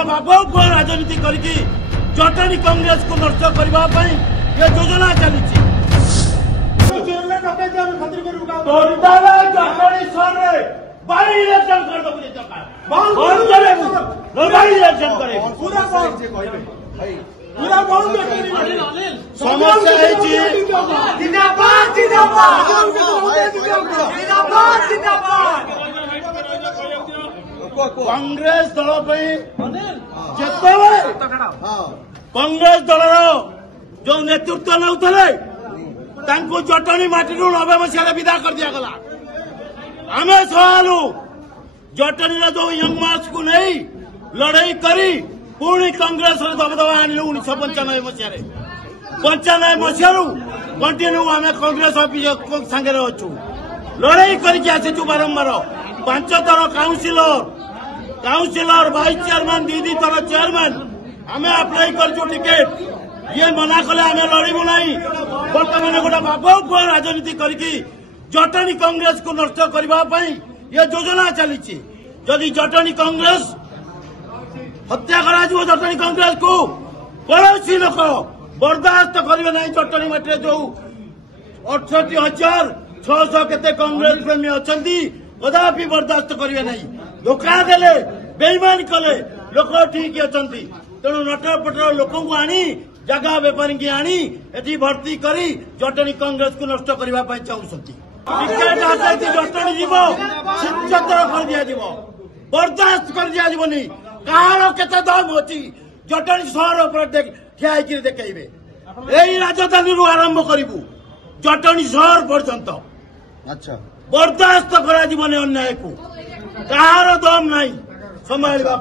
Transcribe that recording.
गोटे बाबू पुआ राजनीति करके जटणी कांग्रेस को नष्ट करने ये योजना चली बाई इलेक्शन कर दो कांग्रेस दल कांग्रेस दल जो नेतृत्व नौले जटणी माटी 90 मसीह विदा कर दिगला आम सवालु जटणी जो यंग मार्च को नहीं लड़ाई करी पुणी कांग्रेस दबदबा आणलु 1995 मसीह 95 मसीह कंटिन्यू आम कांग्रेस सांगे अच्छु लड़ाई करचु बारंबार 5 थर काउंसिलर वाइस चेयरमैन दीदी थर चेयरमैन आम अप्लाई करचु टिकेट ये मना कले आम लड़ू ना बर्तमान गोटे बाबू पुआ राजनीति करके जटणी कांग्रेस को नष्ट करने ये योजना चली जदि जटणी कांग्रेस हत्या करा जटणी कांग्रेस को कौन लोक बर्दाश्त करेंगे ना जटणी माटी जो 68,600 केते कांग्रेस प्रेमी अच्छा कदापि बर्दाश्त करेंगे ना धोखा देले बेईमान कले लोक ठीक अच्छा तेणु नटर पटर लोक आनी जगह बेपारी की आनी एटी भर्ती करी जटणी कांग्रेस को नष्ट करने चाहती टिकेट आसाई जटणी जीव शिक्षतर कर दिया बर्दाश्त कर दिया कहार केते दम अच्छी जटणी सहर पर ठिया देखे यही राजधानी आरंभ करूँ जटणी सहर पर्यंत अच्छा बर्दाश्त करा अन्याय को कहार दम नहीं संभालवा